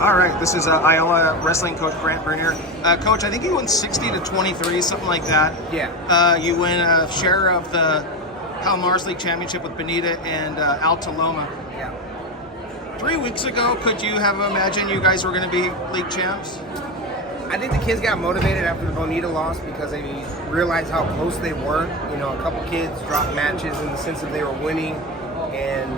All right, this is Ayala wrestling coach Grant Brunier. Coach, I think you won 60-23, something like that. Yeah. You win a share of the Palmar's League Championship with Bonita and Altaloma. Yeah. 3 weeks ago, could you have imagined you guys were going to be league champs? I think the kids got motivated after the Bonita loss because they realized how close they were. You know, a couple kids dropped matches in the sense that they were winning, and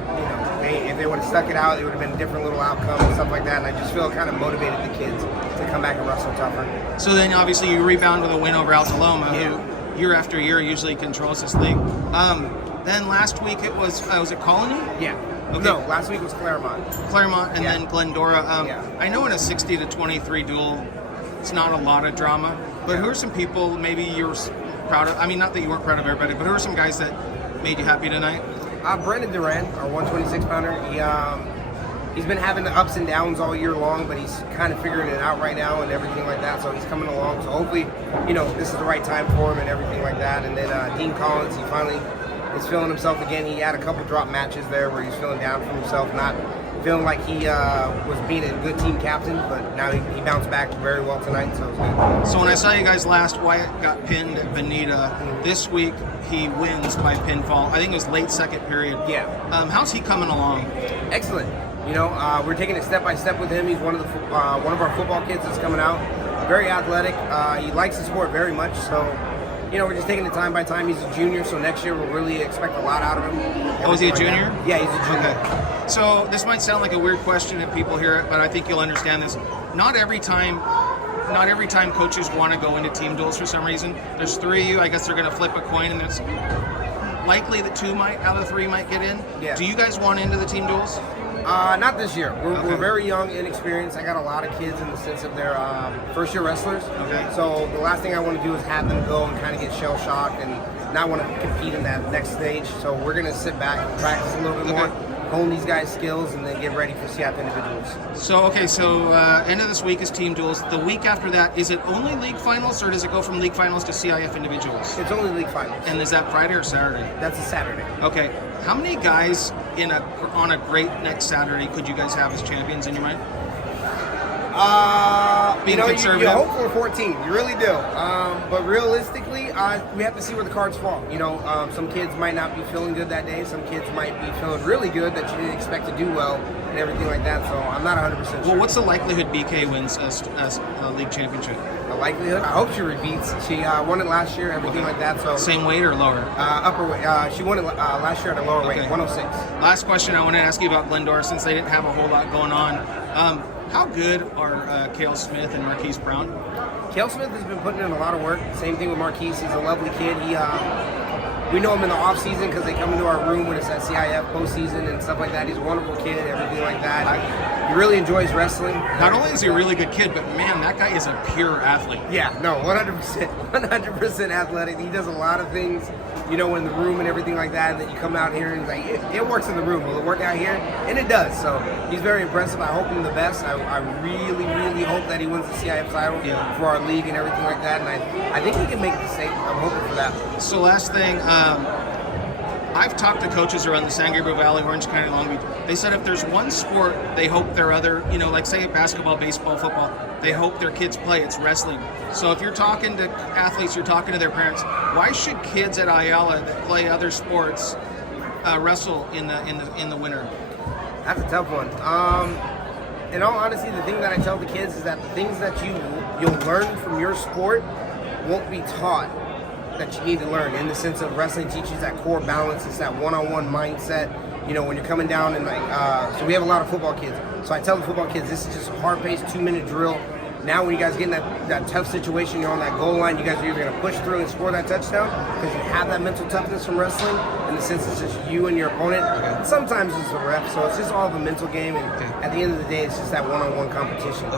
if they would have stuck it out, it would have been a different little outcome and stuff like that. And I just feel it kind of motivated the kids to come back and wrestle tougher. So then, obviously, you rebound with a win over Altaloma, Yeah. who year after year usually controls this league. Then last week it was it Colony? Yeah. Okay. No, last week was Claremont. Claremont and Yeah. then Glendora. Yeah. I know in a 60-23 duel, it's not a lot of drama, but who are some people maybe you're proud of? I mean, not that you weren't proud of everybody, but who are some guys that made you happy tonight? Brendan Duran, our 126-pounder, he's been having the ups and downs all year long, but he's kind of figuring it out right now and everything like that, so he's coming along. So hopefully, this is the right time for him and everything like that. And then Dean Collins, he finally is feeling himself again. He had a couple drop matches there where he's feeling down for himself, not feeling like he was being a good team captain, but now he bounced back very well tonight, so it was good. So when I saw you guys last, Wyatt got pinned at Bonita. This week, he wins by pinfall. I think it was late second period. Yeah. How's he coming along? Excellent. We're taking it step by step with him. He's one of our football kids that's coming out. Very athletic. He likes the sport very much, so we're just taking it time by time. He's a junior, so next year we'll really expect a lot out of him. Oh, is he a junior? Yeah, he's a junior. Okay. So this might sound like a weird question if people hear it, but I think you'll understand this. Not every time coaches want to go into team duels for some reason. There's three of you. I guess they're going to flip a coin, and it's likely that two out of the three might get in. Yeah. Do you guys want into the team duels? Not this year. We're Okay. very young, inexperienced. I got a lot of kids in the sense of they're first-year wrestlers. Okay. So the last thing I want to do is have them go and kind of get shell-shocked and not want to compete in that next stage. So we're going to sit back and practice a little bit more, hone these guys' skills, and then get ready for CIF individuals. So end of this week is team duels. The week after that, is it only league finals, or does it go from league finals to CIF individuals? It's only league finals. And is that Friday or Saturday? That's a Saturday. Okay. How many guys on a great next Saturday could you guys have as champions in your mind? Being you conservative? hope for 14. You really do. But realistically, we have to see where the cards fall. Some kids might not be feeling good that day. Some kids might be feeling really good that you didn't expect to do well and everything like that. So I'm not 100% sure. Well, what's the likelihood BK wins as a league championship? The likelihood? I hope she repeats. She won it last year, everything like that. So Same weight or lower? upper weight. She won it last year at a lower weight, 106. Last question I want to ask you about Glendora, since they didn't have a whole lot going on. How good are Cale Smith and Marquise Brown? Cale Smith has been putting in a lot of work. Same thing with Marquise. He's a lovely kid. We know him in the off season because they come into our room when it's at CIF postseason and stuff like that. He's a wonderful kid, everything like that. He really enjoys wrestling. Not only is he a really good kid, but man, that guy is a pure athlete. Yeah, no, 100% athletic. He does a lot of things, in the room and everything like that. And then you come out here and like, it works in the room. Will it work out here? And it does. So he's very impressive. I hope him the best. I really, really hope that he wins the CIF title for our league and everything like that. And I think he can make it to state. I'm hoping for that. So last thing, I've talked to coaches around the San Gabriel Valley, Orange County, Long Beach. They said if there's one sport they hope their other, like say basketball, baseball, football, they hope their kids play, it's wrestling. So if you're talking to athletes, you're talking to their parents, why should kids at Ayala that play other sports wrestle in the winter? That's a tough one. In all honesty, the thing that I tell the kids is that the things that you'll learn from your sport won't be taught that you need to learn, in the sense of wrestling teaches that core balance. It's that one-on-one mindset, when you're coming down and so we have a lot of football kids. So I tell the football kids, this is just a hard-paced 2-minute drill. Now when you guys get in that tough situation, you're on that goal line, you guys are either going to push through and score that touchdown because you have that mental toughness from wrestling, in the sense it's just you and your opponent. Sometimes it's a ref, so it's just all the mental game, and at the end of the day, it's just that one-on-one competition.